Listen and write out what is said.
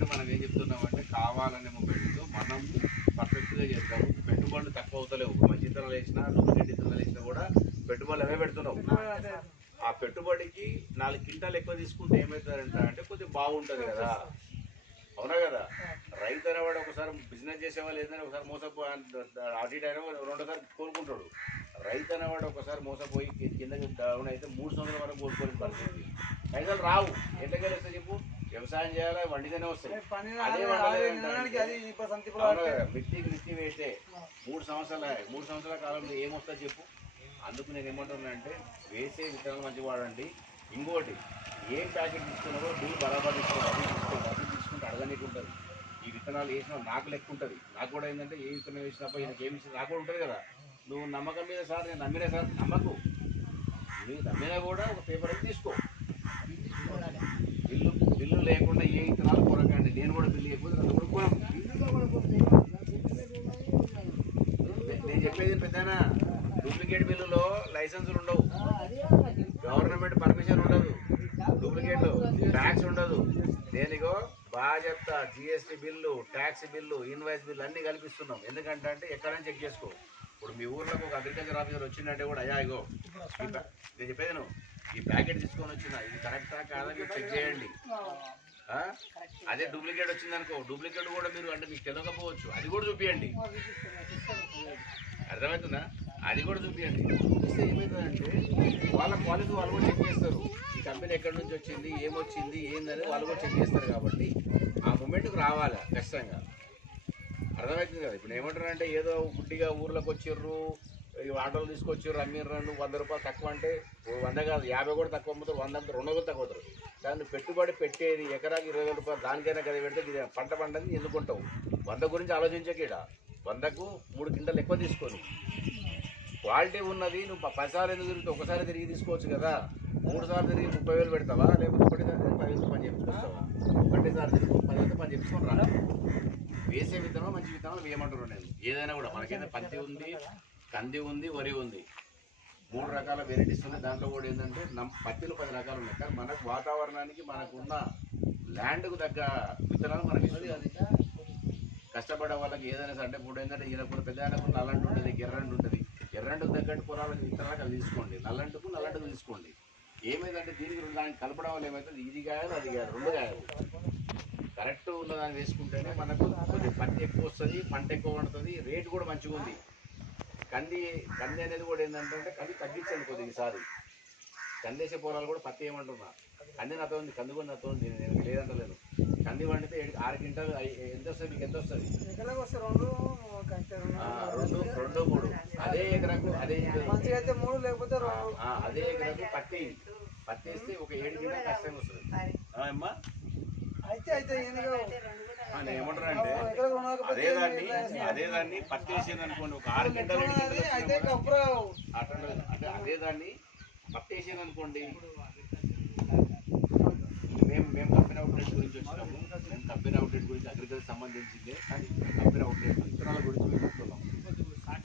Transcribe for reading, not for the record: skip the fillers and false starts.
ఎందుకంటే మనం ఏం చెప్తున్నామంటే కావాలనే మూమెంట్తో మనం పర్ఫెక్ట్గా చేద్దాము. పెట్టుబడులు తక్కువ అవుతలేవు. మంచి ఇతరులు వేసినా డూప్లికేట్ ఇతరులు వేసినా కూడా పెట్టుబడులు అవే పెడుతున్నావు. ఆ పెట్టుబడికి 4 క్వింటాలు ఎక్కువ తీసుకుంటే ఏమవుతారంట అంటే కొద్దిగా బాగుంటుంది కదా. అవునా కదా. రైతు అనేవాడు ఒకసారి బిజినెస్ చేసేవాళ్ళు ఏంటంటే ఒకసారి మోసపో అటు ఇటు అయినా రెండోసారి కోలుకుంటాడు. రైతు అనేవాడు ఒకసారి మోసపోయి కిందకి డౌన్ అయితే 3 సంవత్సరాల వరకు కోలుకోని పరిస్థితి. పైసలు రావు. ఎట్లా వస్తాయి చెప్పు. వ్యవసాయం చేయాలి, వండితేనే వస్తాయి. అదే మిర్చికి మిర్చి వేస్తే 3 సంవత్సరాల కాలంలో ఏమొస్తుంది చెప్పు. అందుకు నేను ఏమంటున్నానంటే వేసే విత్తనాలు మంచి వాడండి. ఇంకోటి ఏం ప్యాకెట్ తీసుకున్నారో డూల్ బరాబర్ తీసుకోవాలి. అది తీసుకుంటే అడగనీకి ఉంటుంది. ఈ విత్తనాలు వేసిన నాకు లెక్క ఉంటుంది. నాకు కూడా ఏంటంటే ఏ విత్తనం వేసినప్పుడు ఈయనకి ఏమి ఇచ్చింది నాకు కూడా ఉంటుంది కదా. నువ్వు నమ్మకం మీద సార్ నేను నమ్మినా సార్ నమ్మకు. నువ్వు నమ్మినా కూడా ఒక పేపర్ అయితే తీసుకో. బిల్లు లేకుండా ఏ విత్తనాలు కొనకండి. నేను కూడా బిల్లు లేకపోతే నన్ను కూడా కొనకు. నేను చెప్పేది పెద్దనా, డూప్లికేట్ బిల్లులో లైసెన్సులు ఉండవు, గవర్నమెంట్ పర్మిషన్ ఉండదు, డూప్లికేట్లు ట్యాక్స్ ఉండదు. దేనికో బాగా చెప్తా, GST bill, tax bill, invoice bill అన్నీ కల్పిస్తున్నాం. ఎందుకంటే అంటే ఎక్కడైనా చెక్ చేసుకో. ఇప్పుడు మీ ఊర్లోకి ఒక అగ్రికల్చర్ ఆఫీసర్ వచ్చిందంటే కూడా అయ్యా ఇగో నేను చెప్పేది నువ్వు ఈ ప్యాకెట్ తీసుకొని వచ్చిన ఇది కరెక్టా కాదా మీరు చెక్ చేయండి. అదే డూప్లికేట్ వచ్చిందనుకో, డూప్లికేట్ కూడా మీరు అంటే మీకు తెలియకపోవచ్చు, అది కూడా చూపించండి. అర్థమవుతుందా. అది కూడా చూపించండి. చూపిస్తే ఏమవుతుందంటే వాళ్ళ క్వాలిటీ వాళ్ళు కూడా చెక్ చేస్తారు. ఈ కంపెనీ ఎక్కడి నుంచి వచ్చింది, ఏమొచ్చింది, ఏందని వాళ్ళు కూడా చెక్ చేస్తారు. కాబట్టి ఆ మూమెంట్కి రావాలి ఖచ్చితంగా. అర్థమవుతుంది కదా. ఇప్పుడు ఏమంటారంటే ఏదో గుడ్డిగా ఊర్లోకి వచ్చిర్రు, ఆటోలు తీసుకొచ్చారు, అమ్మిర్రు, 100 రూపాయలు తక్కువ అంటే 100 కాదు 50 కూడా తక్కువ అమ్ముతారు, 100 200 తక్కువ అవుతారు. దాన్ని పెట్టుబడి పెట్టేది ఎకరాకి 20 రూపాయలు, దానికైనా కదా పెడితే ఇది పంట పంటని ఎందుకుంటావు. 100 గురించి ఆలోచించకీడ 100కు 3 క్వింటాలు ఎక్కువ తీసుకొని క్వాలిటీ ఉన్నది. నువ్వు 10 సార్లు ఎందుకు తిరుగుతావు, ఒకసారి తిరిగి తీసుకోవచ్చు కదా. 3 సార్లు తిరిగి 30,000 పెడతావా, లేకపోతే ఒకటిసారి 10,000 పని చెప్పుకొస్తావా. ఒకటిసారి తిరిగి 10,000 పని చెప్పుకొని రా. వేసే విత్తనం మంచి విత్తనాలు వేయమంటారు. నేను ఏదైనా కూడా మనకైతే పత్తి ఉంది, కంది ఉంది, వరి ఉంది, 3 రకాల వెరైటీస్ ఉన్నాయి. దాంట్లో కూడా ఏంటంటే పత్తిలో 10 రకాలు ఉన్నాయి. కానీ మనకు వాతావరణానికి మనకున్న ల్యాండ్కు తగ్గ విత్తనాలు మనకి ఇస్తుంది. కష్టపడే వాళ్ళకి ఏదైనా సరే అంటే ఇప్పుడు ఏంటంటే ఈయనకు పెద్ద ఆయనకు నల్లంటు ఉంటుంది, ఎర్రంటు ఉంటుంది. ఎర్రంటుకు తగ్గట్టు పొలాలకు విత్తనాలకు అది తీసుకోండి, నల్లంటుకు తీసుకోండి. ఏమైందంటే దీనికి దానికి కలపడం వల్ల ఏమవుతుంది, ఇది కాదు అది కాదు, 2 కాదు. కరెక్ట్ ఉన్నదాన్ని వేసుకుంటేనే మనకు కొద్దిగా పత్తి ఎక్కువ వస్తుంది, పంట ఎక్కువ పండుతుంది, రేటు కూడా మంచిగా ఉంది. కంది అనేది కూడా ఏంటంటే కంది తగ్గించండి కొద్దిగా. ఈసారి కందేసే పొలాలు కూడా పత్తి ఏమంటున్నా, కంది నాతో ఉంది, కంది కూడా నాతో ఉంది, నేను లేదంటలేను. కంది పండితే 6 క్వింటాలు ఎంత వస్తుంది, మీకు ఎంత వస్తుంది? 2 3 అదే ఎకరాకు అదే ఎకరాకు పత్తి వేస్తే ఒక 7 క్వింటాలు ఖచ్చితంగా వస్తుంది. అమ్మా నేను ఏమంటారా అంటే అదే దాన్ని పత్తి వేసేది అనుకోండి, ఒక 6 క్వింటాలు 7 క్వింటాలు అంటే అదే దాన్ని పత్తి వేసేది అనుకోండి. మేము కంపెనీ అవుట్లెట్ గురించి వచ్చినాము. మేము కంపెనీ అవుట్లెట్ గురించి అగ్రికల్చర్ సంబంధించిందే, కానీ కంపెనీ అవుట్లెట్ విత్తనాల గురించి మేము చెప్తున్నాం.